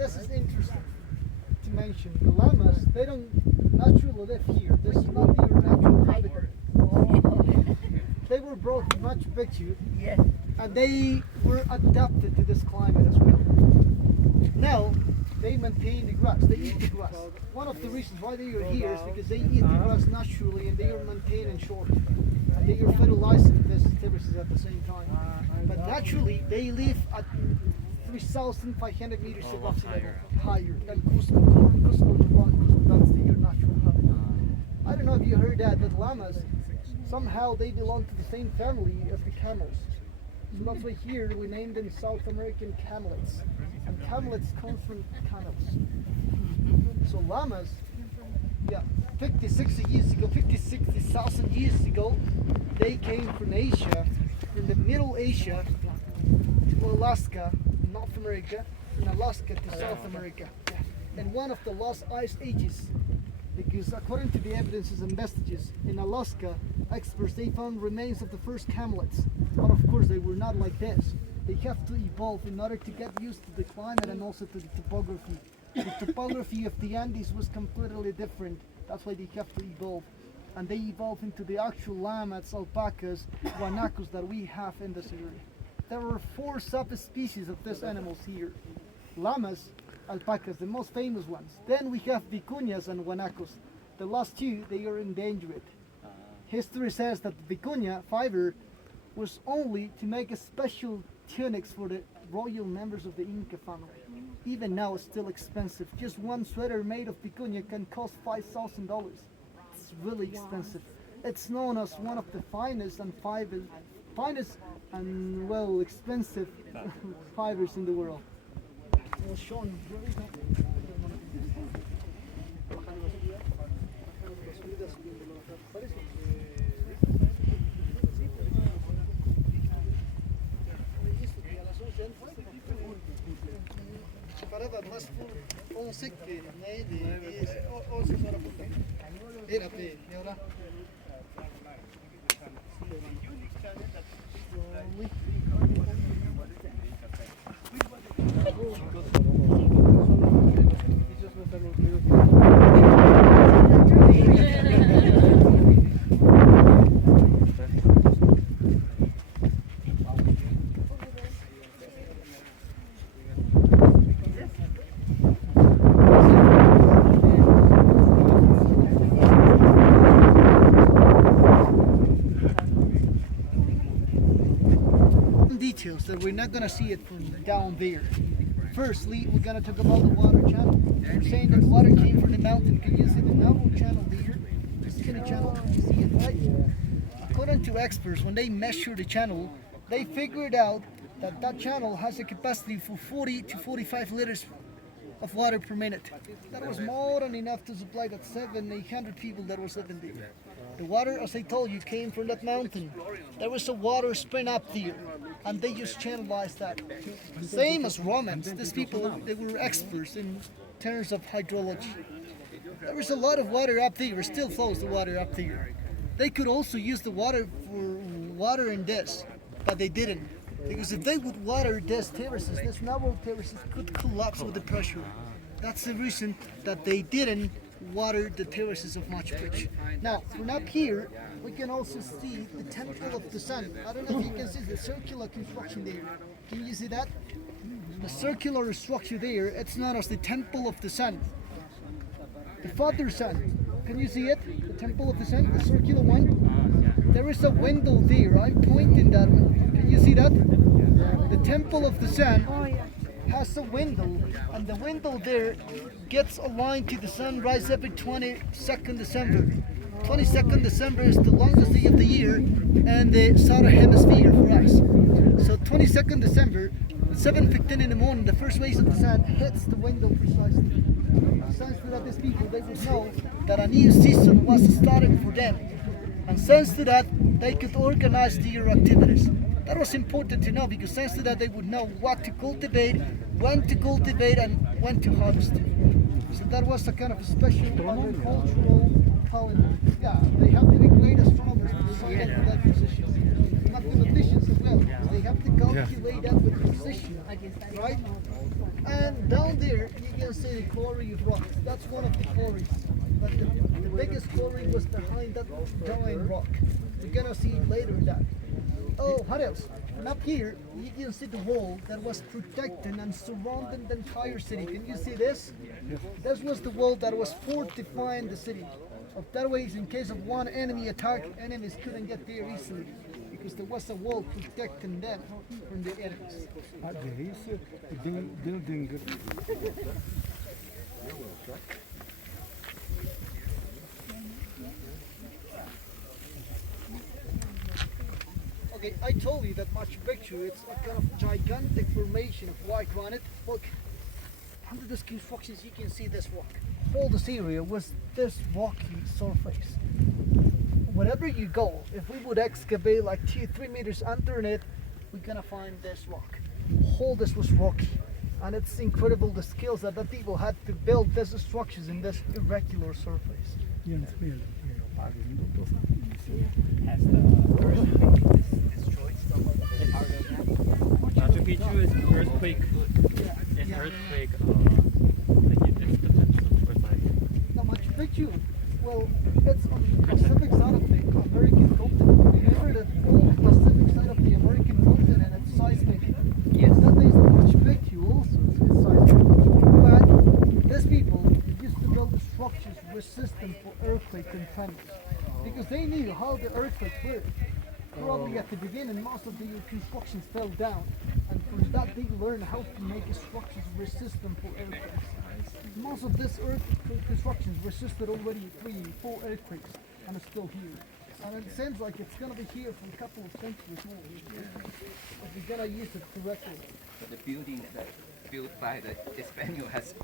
this is interesting to mention. The llamas, they don't naturally live here. This is not their natural habitat. They were brought to Machu Picchu, and they were adapted to this climate as well. Now, they maintain the grass, they eat the grass. One of the reasons why they are here is because they eat the grass naturally and they are maintaining short. And they are fertilizing these terraces at the same time. But naturally, they live at 3,500 meters above sea level, higher than Cusco, that's their natural habitat. I don't know if you heard that llamas, somehow they belong to the same family as the camels. So that's why here we named them South American camelids. And camelids come from camels. So llamas, 60,000 years ago, they came from Asia, from the Middle Asia to Alaska, North America, from Alaska to South America. And one of the last ice ages, because according to the evidences and vestiges in Alaska, experts they found remains of the first camelids. But of course they were not like this. They have to evolve in order to get used to the climate and also to the topography. The topography of the Andes was completely different. That's why they have to evolve. And they evolve into the actual llamas, alpacas, guanacos that we have in this area. There are 4 subspecies of these animals here. Llamas, alpacas, the most famous ones. Then we have vicuñas and guanacos. The last 2, they are endangered. History says that the vicuña fiber was only to make a special tunics for the royal members of the Inca family. Even now it's still expensive. Just one sweater made of vicuña can cost $5,000. It's really expensive. It's known as one of the finest and well expensive fibers in the world. Parada más por 11 que 9, 10, 11 horas por día. Espérate, ¿y ahora? Details that we're not going to see it from down there. Firstly, we're going to talk about the water channel. We're saying that water came from the mountain. Can you see the mountain channel there? The skinny channel, you see it, right? According to experts, when they measure the channel, they figured out that that channel has a capacity for 40 to 45 liters of water per minute. That was more than enough to supply that 800 people that was living there. The water, as I told you, came from that mountain. There was a water spring up there, and they just channelized that. Same as Romans, these people, they were experts in terms of hydrology. There was a lot of water up there, still flows the water up there. They could also use the water for watering this, but they didn't. Because if they would water these terraces, these narrow terraces could collapse with the pressure. That's the reason that they didn't water the terraces of Machu Picchu. Now, from up here, we can also see the Temple of the Sun. I don't know if you can see the circular construction there. Can you see that? The circular structure there, it's known as the Temple of the Sun. The Father Sun. Can you see it? The Temple of the Sun, the circular one. There is a window there. I'm pointing that one. Can you see that? The Temple of the Sun has a window, and the window there gets aligned to the sunrise every 22nd December. 22nd December is the longest day of the year and the southern hemisphere for us. So 22nd December, at 7:15 in the morning, the first rays of the sun hits the window precisely. Thanks to that, these people, they would know that a new season was starting for them. And thanks to that, they could organize their activities. That was important to know, because thanks to that they would know what to cultivate, when to cultivate, and when to harvest. So that was a kind of a special cultural calendar. Yeah, they have to be great astronomers to decide for that position. Mathematicians as well. They have to calculate that with precision, right? And down there, you can see the quarry of rocks. That's one of the quarries. But the biggest quarry was behind that giant rock. We're gonna see later that. Oh, what else? And up here, you can see the wall that was protecting and surrounding the entire city. Can you see this? This was the wall that was fortifying the city. Of that way, in case of one enemy attack, enemies couldn't get there easily because there was a wall protecting them from the enemies. Okay, I told you that Machu Picchu, it's a kind of gigantic formation of white granite. Look, under this constructions you can see this rock. All this area was this rocky surface. Wherever you go, if we would excavate like 2-3 meters underneath, we're gonna find this rock. All this was rocky. And it's incredible the skills that the people had to build these structures in this irregular surface. Has the destroyed some of the part of that? Machu Picchu is an earthquake. It's earthquake. It's potential for like. Now Machu Picchu, well, it's on the Pacific side of the American continent. Remember that all Pacific side of the American continent it's seismic. Yes. That means that Machu Picchu also is seismic. But these people used to build structures resistant for earthquakes and tremors. Because they knew how the earthquakes worked. Probably at the beginning, most of the constructions fell down, and from that they learned how to make structures resistant for earthquakes. Most of this constructions resisted already 3-4 earthquakes, and it's still here. And it seems like it's gonna be here for a couple of centuries more. If we're gonna use it correctly. So the building that built by the Spaniard has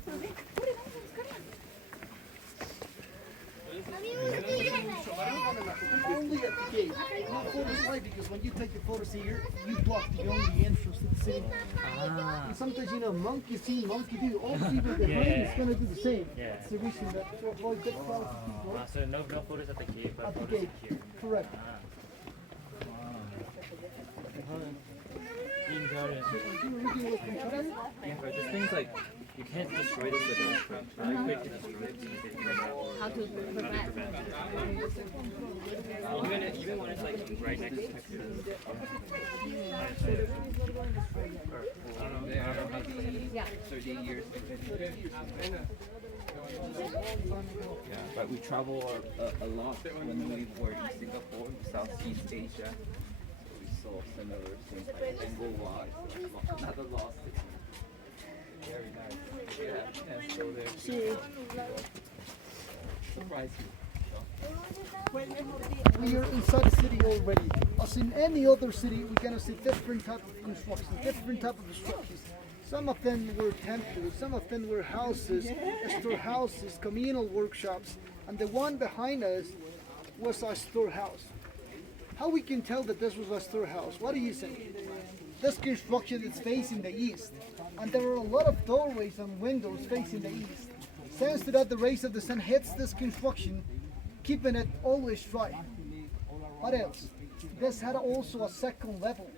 only at the gate, not photos live, because when you take the photos here, you block the only entrance to the city. And sometimes, you know, monkey see, monkey do. All the people behind is going to do the same. Yeah. It's the reason that to avoid that crowd of people So no photos at the gate, but at the photos gate. here. Correct. Being garden. yeah, but the thing's like you can't destroy this with an earthquake to destroy it. How to prevent. Even when it's like right next to the Yeah. 30 years. Yeah, but we travel a lot when we were in Singapore, Southeast Asia. We saw similar things like Angkor another lost city. Very nice. Yeah, so there. Surprise you. We are inside the city already. As in any other city, we're gonna see different type of construction, different type of structures. Some of them were temples, some of them were houses, storehouses, communal workshops, and the one behind us was a storehouse. How we can tell that this was a storehouse? What do you think? This construction is facing the east, and there are a lot of doorways and windows facing the east. Thanks to that, the rays of the sun hits this construction, keeping it always dry. What else? This had also a second level,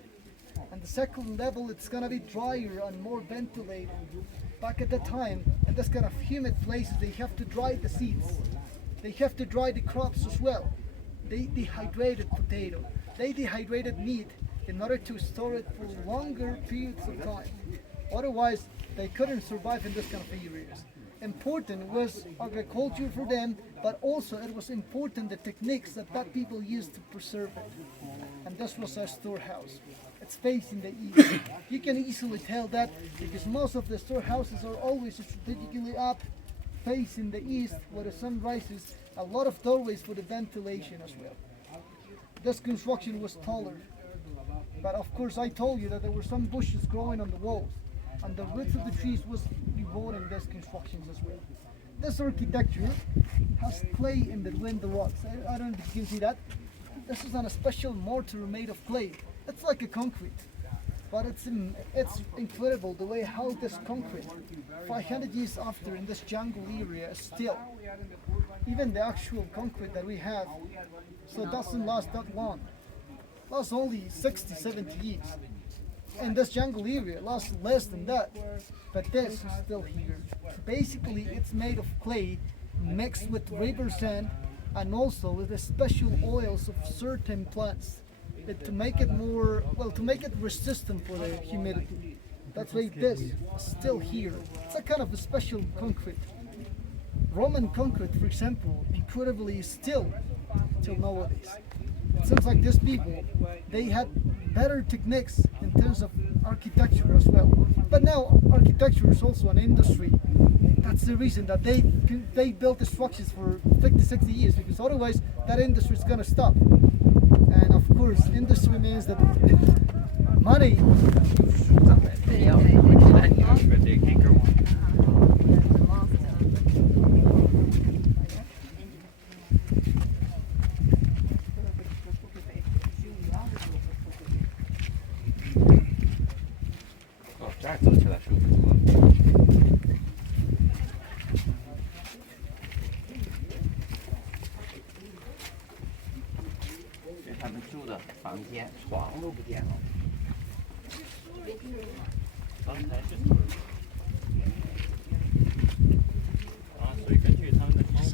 and the second level it's gonna be drier and more ventilated. Back at the time, in this kind of humid places, they have to dry the seeds. They have to dry the crops as well. They dehydrated potato. They dehydrated meat in order to store it for longer periods of time. Otherwise, they couldn't survive in this kind of areas. Important was agriculture for them, but also it was important the techniques that people used to preserve it. And this was our storehouse. It's facing the east. You can easily tell that because most of the storehouses are always strategically up, facing the east where the sun rises. A lot of doorways for the ventilation as well. This construction was taller, but of course I told you that there were some bushes growing on the walls, and the roots of the trees was rewarding these constructions as well. This architecture has clay in between the rocks. I don't know if you can see that. This is on a special mortar made of clay. It's like a concrete, but it's incredible the way how this concrete, 500 years after in this jungle area, is still, even the actual concrete that we have, so it doesn't last that long. Lasts only 60, 70 years. in this jungle area, lost less than that. But this is still here. Basically, it's made of clay mixed with river sand and also with the special oils of certain plants to make it more, well, to make it resistant for the humidity. That's why this is still here. It's a kind of a special concrete. Roman concrete, for example, incredibly still till nowadays. It seems like these people, they had better techniques in terms of architecture as well. But now architecture is also an industry. That's the reason that they built the structures for 50, 60 years, because otherwise that industry is gonna stop. And of course, industry means that money. 对，anchor one. 哦，这儿走起来舒服多了。这是他们住的房间，床都不见了。刚才是啊，所以根据他们的窗户。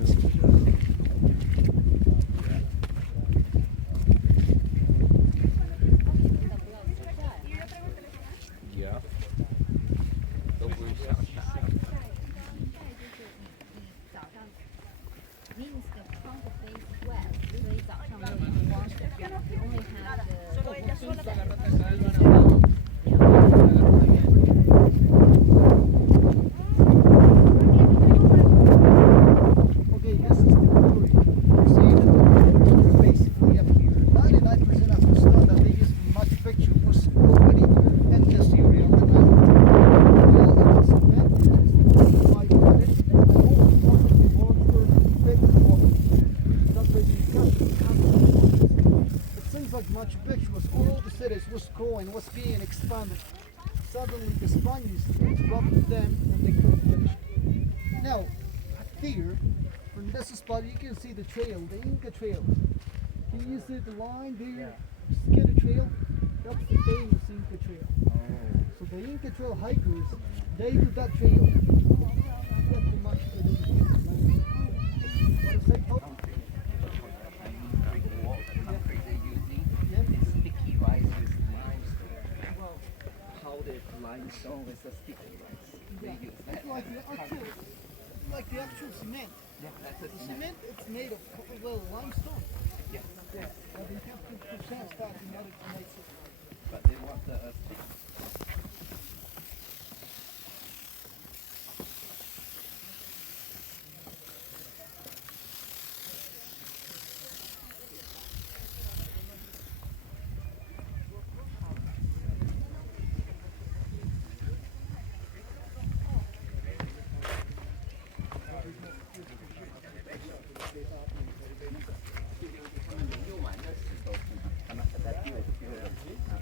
Yeah. 都不是想啥。早上 means the 窗户 face west，所以早上没有阳光。We only have the Okay, this is the glory. You see that basically up here, 99% of the stone that they used in Machu Picchu was already in this area on the mountain. All of the cement is like granite, and all the parts of the walls were big walls. That's why you got it seems like Machu Picchu was all the cities was growing, was being expanded. Suddenly the Spaniards interrupted them and they couldn't finish. Now, up here, from this spot you can see the trail, the Inca Trail. Can you see the line there? Skinny trail? That's the famous Inca Trail. So the Inca Trail hikers, they do that trail. That's the Machu Picchu. What is that called? Concrete they're using Yeah. is sticky rice with limestone. Powdered limestone with a sticky rice. They use that. It's like the actual cement. Yeah, that's a The cement. cement, it's made of, well, limestone. Yeah. Yeah. But they have to process that in order to make it. But they want the sticky.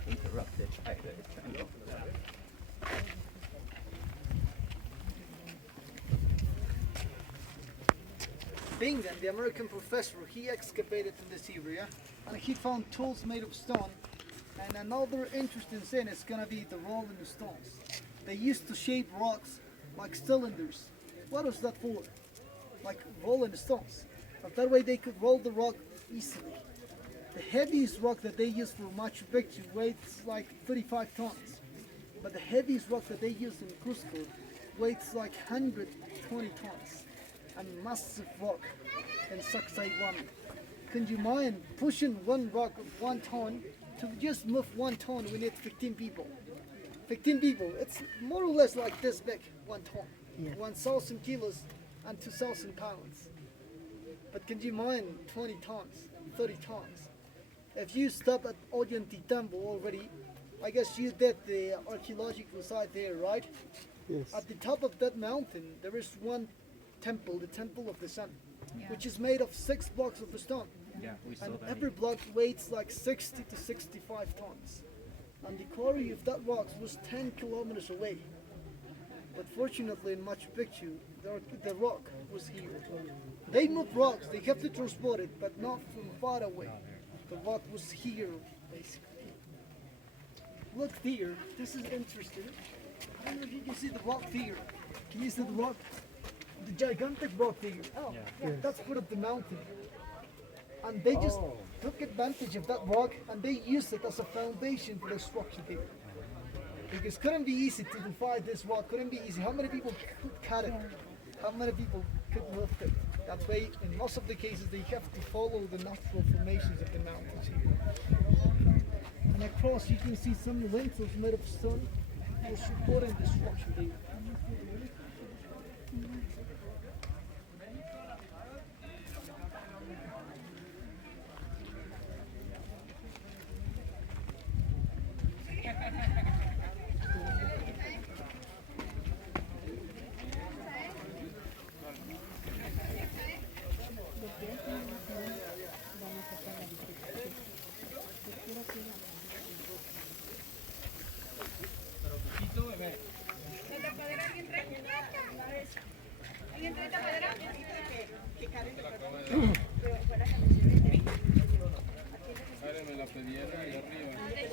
Interrupted by the channel. Bingham, the American professor, he excavated in this area and he found tools made of stone. And another interesting thing is gonna be the rolling stones. They used to shape rocks like cylinders. What was that for? Like rolling stones. But that way they could roll the rock easily. The heaviest rock that they use for Machu Picchu weighs like 35 tons. But the heaviest rock that they use in Cusco weighs like 120 tons. A massive rock in Sacsay one. Can you mind pushing one rock of 1 ton? To just move 1 ton, we need 15 people. 15 people, it's more or less like this big, 1 ton. 1,000 kilos and 2,000 pounds. But can you mind 20 tons, 30 tons? If you stop at Ollantaytambo already, I guess you did the archaeological site there, right? Yes. At the top of that mountain, there is one temple, the Temple of the Sun, which is made of 6 blocks of stone. Yeah, we saw And that. every block weighs like 60 to 65 tons. And the quarry of that rock was 10 kilometers away. But fortunately in Machu Picchu, the rock was here. They moved rocks, they have to transport it, but not from far away. The rock was here, basically. look there. This is interesting. I don't know if you can see the rock there. Can you see the rock? The gigantic rock there. Oh, Yeah, that's part of the mountain. And they just took advantage of that rock and they used it as a foundation for the structure there. Because it couldn't be easy to divide this rock, couldn't be easy. How many people could cut it? How many people could lift it? That way, in most of the cases, they have to follow the natural formations of the mountains here. And across, you can see some lintels made of stone for supporting the structure there.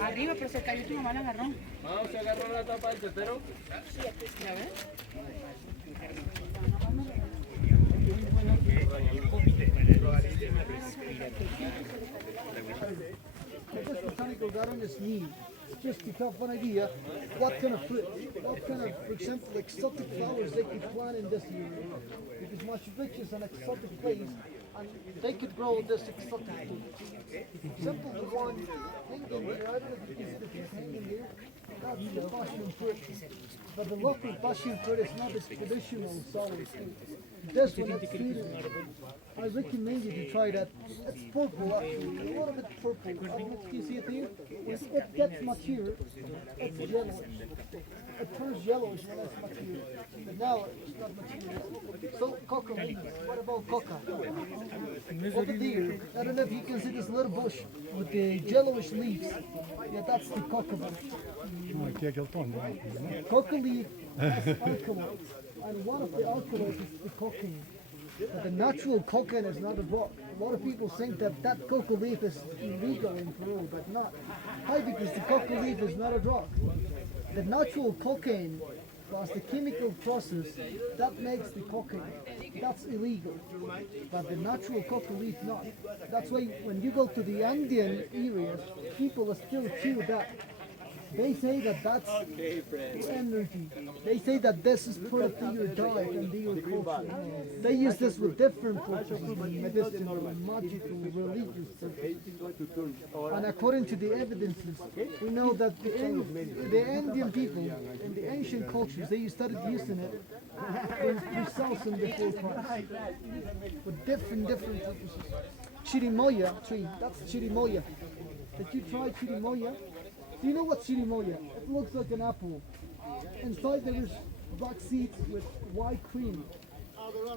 Arriba, pero se cayó tu mamá, la agarró. Ah, ¿usted agarró la tapa del tetero? ¿Ya ves? I guess Botanical got on his knee just to have an idea what kind of fruit, what kind of, for example, exotic flowers they could plant in this area. Because Machu Picchu is an exotic place and they could grow this exotic fruit. For example, the one hanging here, I don't know if you can see the fruit hanging here, that's the passion fruit. But the local passion fruit is not this traditional sour fruit. This one is sweeter. I recommend you to try that. It's purple actually, a little bit purple. I don't know if you see it here. When it gets mature, it's yellow. It turns yellowish when it's mature. But now it's not mature. So coca leaves. What about coca? Over there, I don't know if you can see this little bush with the yellowish leaves. Yeah, that's the coca bush. Coca leaf has alkaloids, and one of the alkaloids is the cocaine. But the natural cocaine is not a drug. A lot of people think that that coca leaf is illegal in Peru, but not. Why? Because the coca leaf is not a drug. The natural cocaine plus the chemical process that makes the cocaine, that's illegal. But the natural coca leaf not. That's why when you go to the Andean areas, people still chew that. They say that that's energy. They say that this is part of your diet and your culture. They use this with different purposes, medicinal, magical, religious purposes. And according to the evidences, we know that the Indian people in the ancient cultures, they started using it in 2000 before Christ. With different purposes. Chirimoya tree, that's chirimoya. Did you try chirimoya? Do you know what chirimoya? It looks like an apple. Inside there is black seeds with white cream.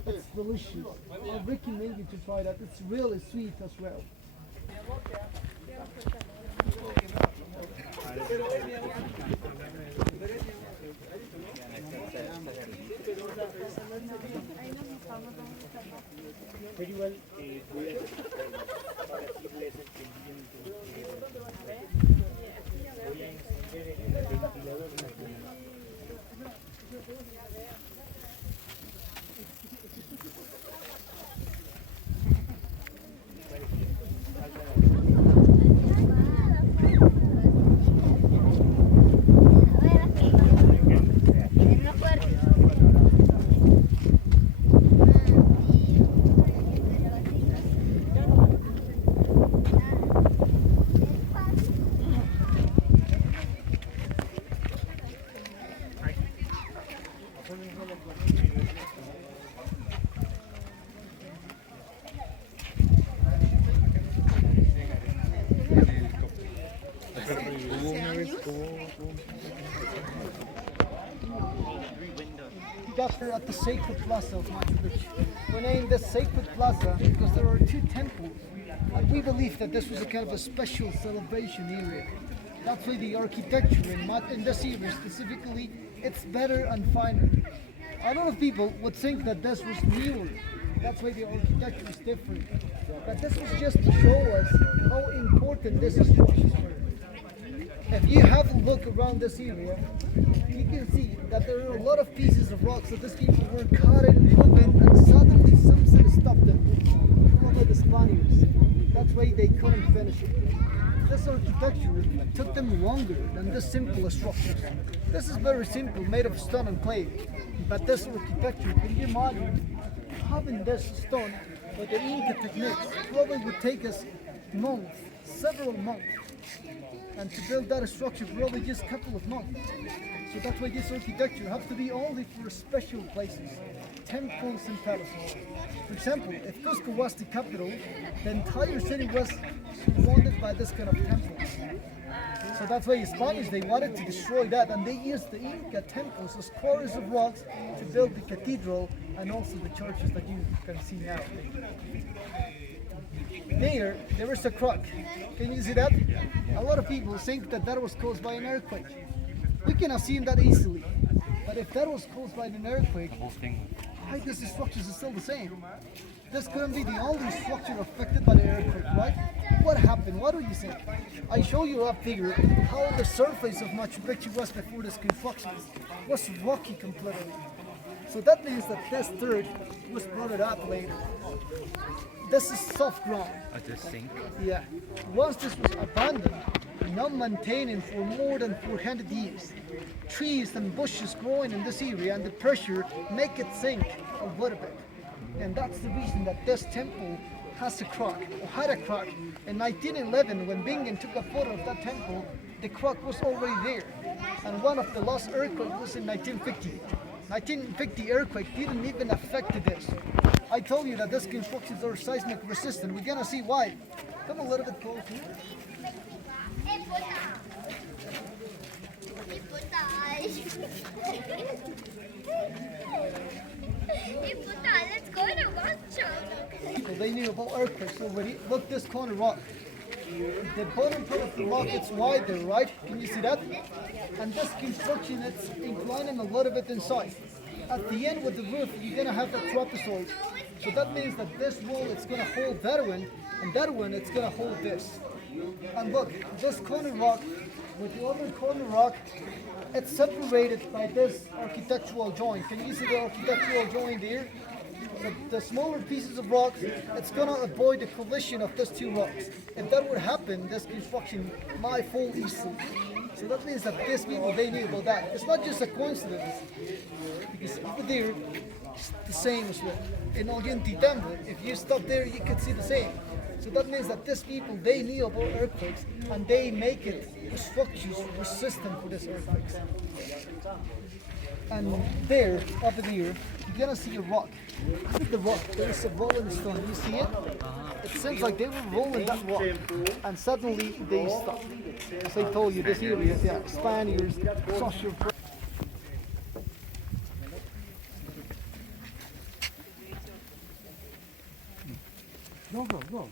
It's delicious. I recommend you to try that. It's really sweet as well. Pero igual voy a hacer para así puedes entendiendo. Voy a encender el ventilador nacional. That's here at the Sacred Plaza of Machu Picchu. We named this Sacred Plaza because there are two temples, and we believe that this was a kind of a special celebration area. That's why the architecture in this area specifically, it's better and finer. A lot of people would think that this was newer. That's why the architecture is different. But this was just to show us how important this structure is. If you have a look around this area, you can see that there are a lot of pieces of rocks that these people were cutting, moving, and suddenly something stopped them. Probably the Spaniards. That's why they couldn't finish it. This architecture took them longer than this simple structure. This is very simple, made of stone and clay. But this architecture, can you imagine having this stone with the Inca techniques? Probably would take us months, several months. And to build that structure, probably just a couple of months. So that's why this architecture has to be only for special places, temples and palaces. For example, if Cusco was the capital, the entire city was surrounded by this kind of temples. So that's why the Spanish, they wanted to destroy that, and they used the Inca temples as quarries of rocks to build the cathedral and also the churches that you can see now. There is a crack. Can you see that? A lot of people think that that was caused by an earthquake. We cannot see that easily. But if that was caused by an earthquake, why these structures are still the same? This couldn't be the only structure affected by the earthquake, right? What happened? What do you think? I show you up figure how the surface of Machu Picchu was before this construction. It was rocky completely. So that means that this dirt was brought up later. This is soft ground. This sink. Yeah. Once this was abandoned, not maintained for more than 400 years, trees and bushes growing in this area and the pressure make it sink a little bit. And that's the reason that this temple has a crack, or had a crack. In 1911, when Bingen took a photo of that temple, the crack was already there. And one of the last earthquakes was in 1950. 1950 earthquake didn't even affect this. I told you that these constructions are seismic resistant. We're gonna see why. Come a little bit closer. Let's go to Machu. So they knew about earthquakes already. Look, this corner rock. The bottom part of the rock, it's wider, right? Can you see that? And this construction, it's inclining a little bit inside. At the end with the roof, you're gonna have the trapezoid. So that means that this wall, it's gonna hold that one, and that one, it's gonna hold this. And look, this corner rock with the other corner rock, it's separated by this architectural joint. Can you see the architectural joint here? The smaller pieces of rocks, it's gonna avoid the collision of these two rocks. If that would happen, this construction might fall easily. So that means that these people, they knew about that. It's not just a coincidence, because over there, it's the same as well. In Ollantaytambo, if you stop there, you can see the same. So that means that these people, they knew about earthquakes, and they make it structures resistant for these earthquakes. And there, over there, you're gonna see a rock. Look at the rock. There is a rolling stone. You see it? It seems like they were rolling that rock, and suddenly they stopped. As I told you, this area, yeah, Spaniards, social. Go.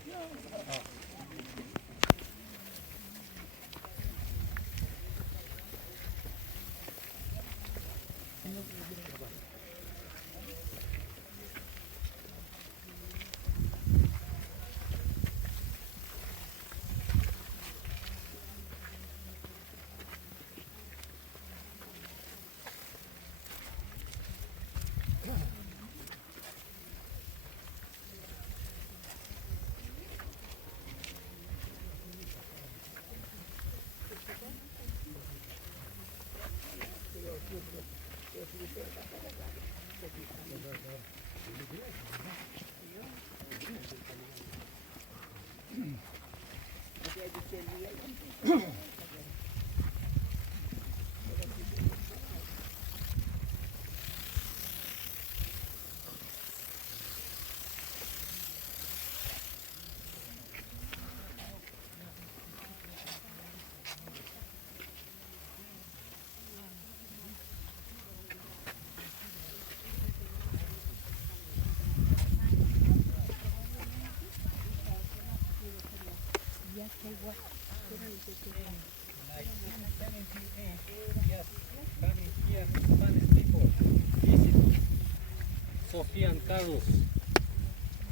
Sofia and Carlos.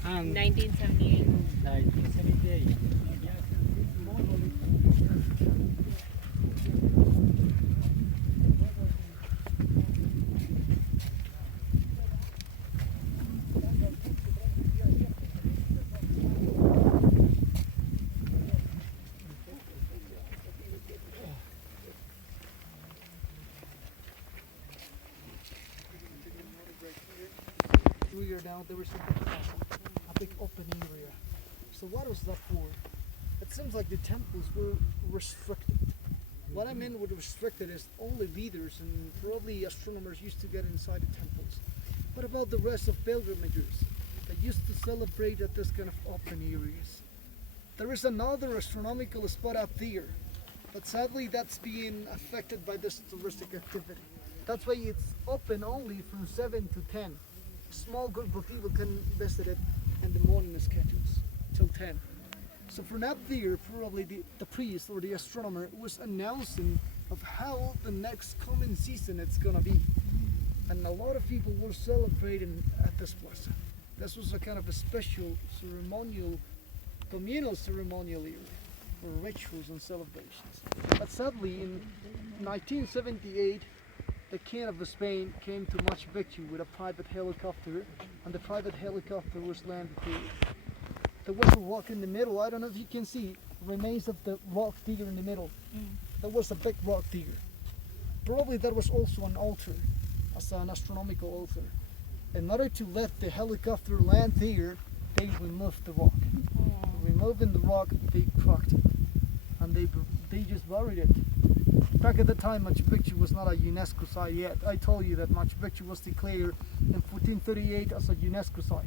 And 1978. 1978. area now. There was a big plaza, a big open area. So what was that for? It seems like the temples were restricted. What I mean with restricted is only leaders and probably astronomers used to get inside the temples. What about the rest of pilgrimages that used to celebrate at this kind of open areas? There is another astronomical spot up there, but sadly that's being affected by this touristic activity. That's why it's open only from 7 to 10. A small group of people can visit it in the morning schedules till 10. So from up there, probably the priest or the astronomer was announcing of how the next coming season it's gonna be. And a lot of people were celebrating at this plaza. This was a kind of a special ceremonial, communal ceremonial area for rituals and celebrations. But sadly, in 1978, the king of Spain came to Machu Picchu with a private helicopter, and the private helicopter was landed there. There was a rock in the middle. I don't know if you can see remains of the rock there in the middle. There was a big rock there. Probably there was also an altar, as an astronomical altar. In order to let the helicopter land there, they removed the rock. Removing the rock, they cracked it, and they just buried it. Back at the time, Machu Picchu was not a UNESCO site yet. I told you that Machu Picchu was declared in 1438 as a UNESCO site.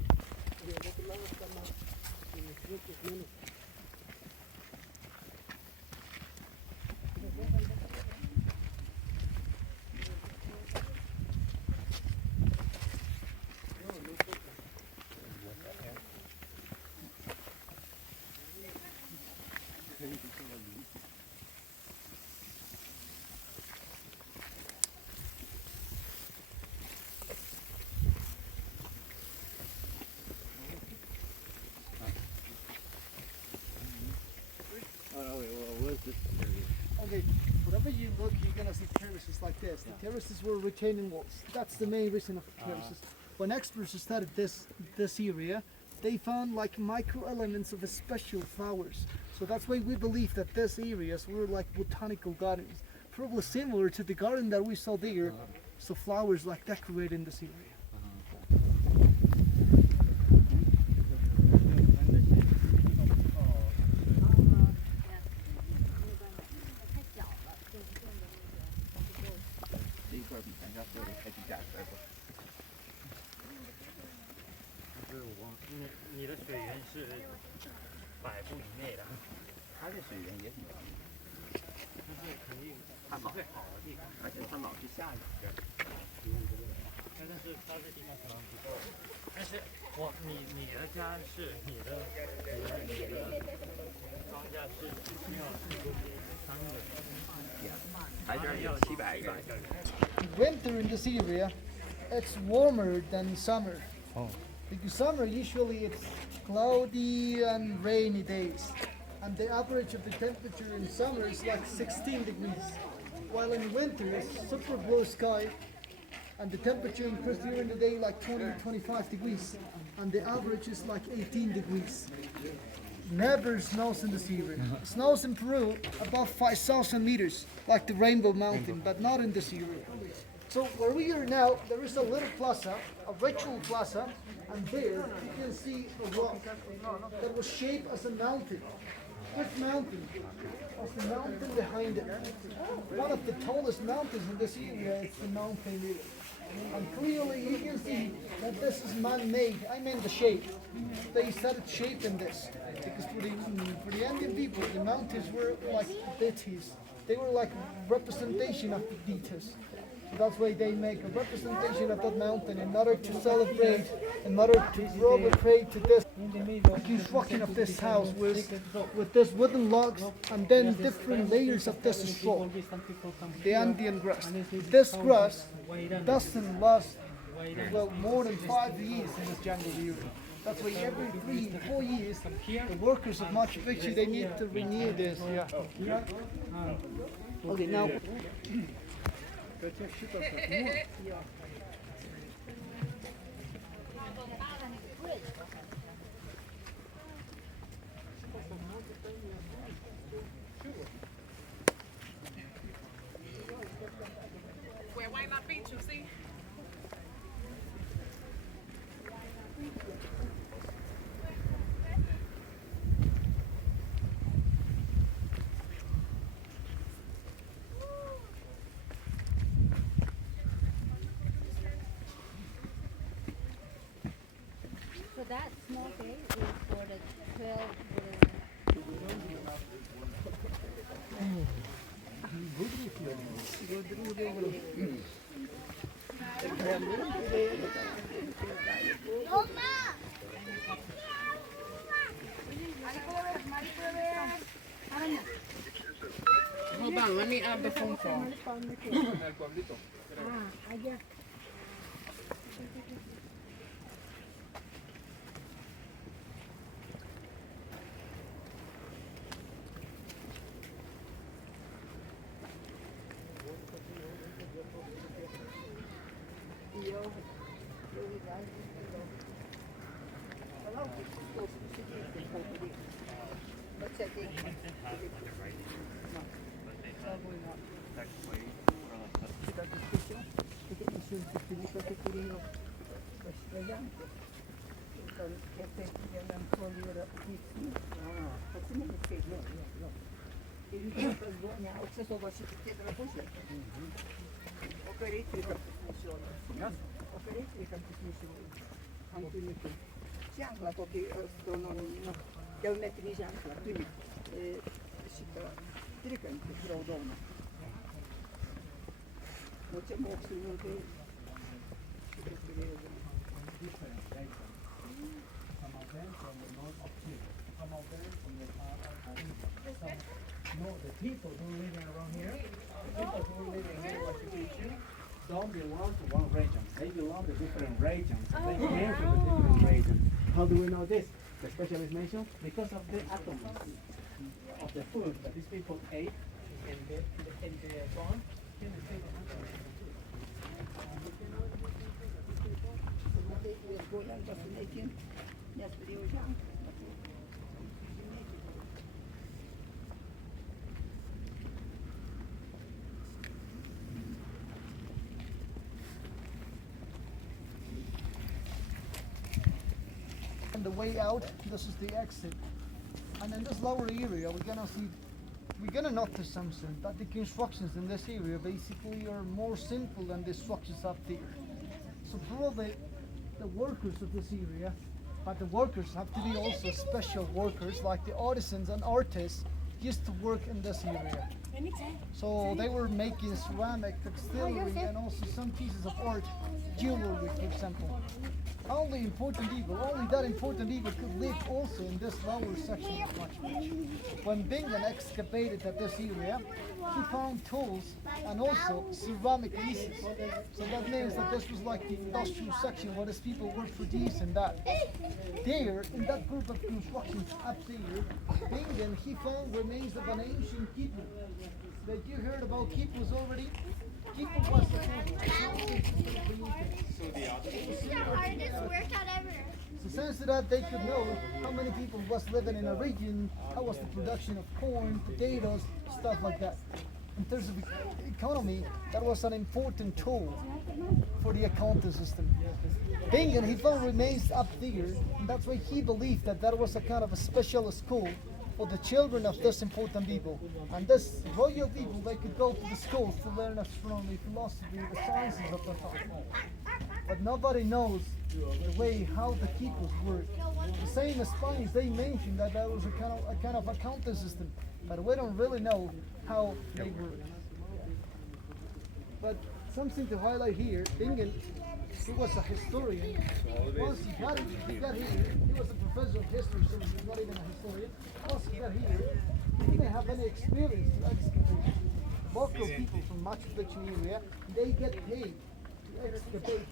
Okay, wherever you look, you're gonna see terraces like this. The terraces were retaining walls. That's the main reason of the terraces. When experts studied this area, they found like micro elements of special flowers. So that's why we believe that these areas were like botanical gardens, probably similar to the garden that we saw there. So flowers like decorating this area. Winter in this area, it's warmer than summer. Because summer usually it's cloudy and rainy days, and the average of the temperature in summer is like 16 degrees, while in winter it's super blue sky, and the temperature increases during the day like 20 to 25 degrees, and the average is like 18 degrees. Never snows in this area. Snows in Peru above 5,000 meters, like the Rainbow Mountain, but not in this area. So where we are now, there is a little plaza, a ritual plaza, and there you can see a rock that was shaped as a mountain. This mountain was the mountain behind it. One of the tallest mountains in this area is the mountain here. And clearly you can see that this is man-made. I mean the shape. They started shaping this because for the Andean people, the mountains were like deities. They were like representation of the deities. So that's why they make a representation of that mountain in order to celebrate, in order to probably pray to this construction of this house with this wooden logs and then different layers of this straw, the Andean grass. This grass doesn't last well more than 5 years in this jungle area. That's why every 3 to 4 years, the workers of Machu Picchu, they need to renew this. Yeah. Okay, now. Where White Beach, you see? So that small cave is for the 12 Hold on, let me add the phone call. Žanglą tokį astronominį, geometrinį ženklą turi šitą trikampį raudoną. O čia mokslininkai šitą turėjo. Some of them from the north of Chile, some of them from the south of Argentina. No, the people who are living around here, the people who are living here in Machu Picchu, don't belong to one region. They belong to different regions. They came from the different regions. How do we know this? The specialist mentioned because of the atoms of the food that these people ate in the farm. On the way out, this is the exit. And in this lower area, we're gonna notice something, that the constructions in this area basically are more simple than the structures up there. So probably the workers of this area, but the workers have to be also special workers, like the artisans and artists used to work in this area. So they were making ceramic, textilery, and also some pieces of art, jewelry, for example. Only important people, only that important people could live also in this lower section of Machu Picchu. When Bingham excavated at this area, he found tools and also ceramic pieces. So that means that this was like the industrial section where these people were producing that. There, in that group of constructions up there, Bingham, he found remains of an ancient keeper. That you heard about keepers already? Keeper was the hardest workout ever. So since that they could know how many people was living in a region, how was the production of corn, potatoes, stuff like that. In terms of economy, that was an important tool for the accounting system. Bingham, he found remains up there, and that's why he believed that that was a kind of a special school for the children of this important people. And this royal people, they could go to the schools to learn astronomy, philosophy, the sciences of the time. But nobody knows the way how the keepers work. The same as Spanish, they mentioned that there was a kind of accounting system, but we don't really know how they work. But something to highlight here, Bingham, he was a historian. Once he got here, he was a professor of history, so he's not even a historian. Once he got here, he didn't have any experience to excavate. Local people from Machu Picchu area, they get paid to excavate.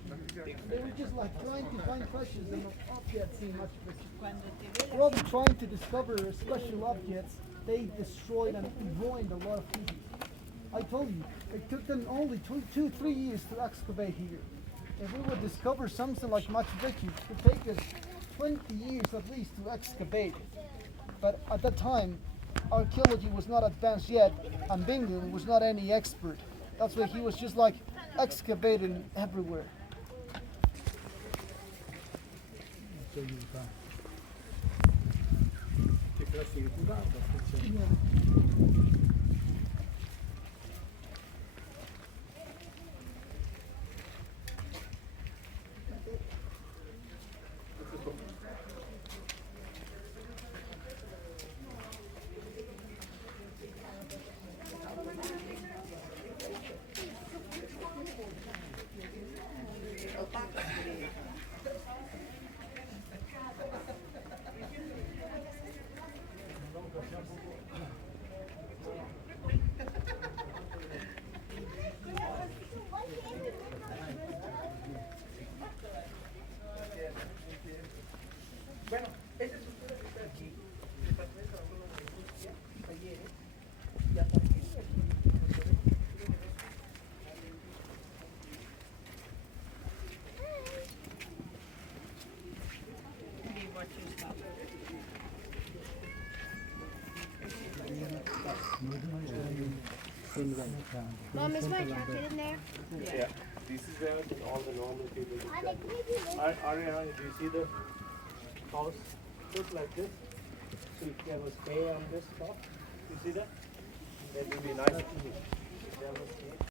They were just like trying to find treasures and objects in Machu Picchu. Rather trying to discover special objects, they destroyed and ruined a lot of people. I told you, it took them only 3 years to excavate here. If we would discover something like Machu Picchu, it would take us 20 years at least to excavate. But at that time, archaeology was not advanced yet, and Bingham was not any expert. That's why he was just like excavating everywhere. Mom, is my jacket in there? Yeah, this is where all the normal people live. Ariana, do you see the house? Look like this. So if you have a stay on this top, you see that? That will be nice to you. If you have a stay.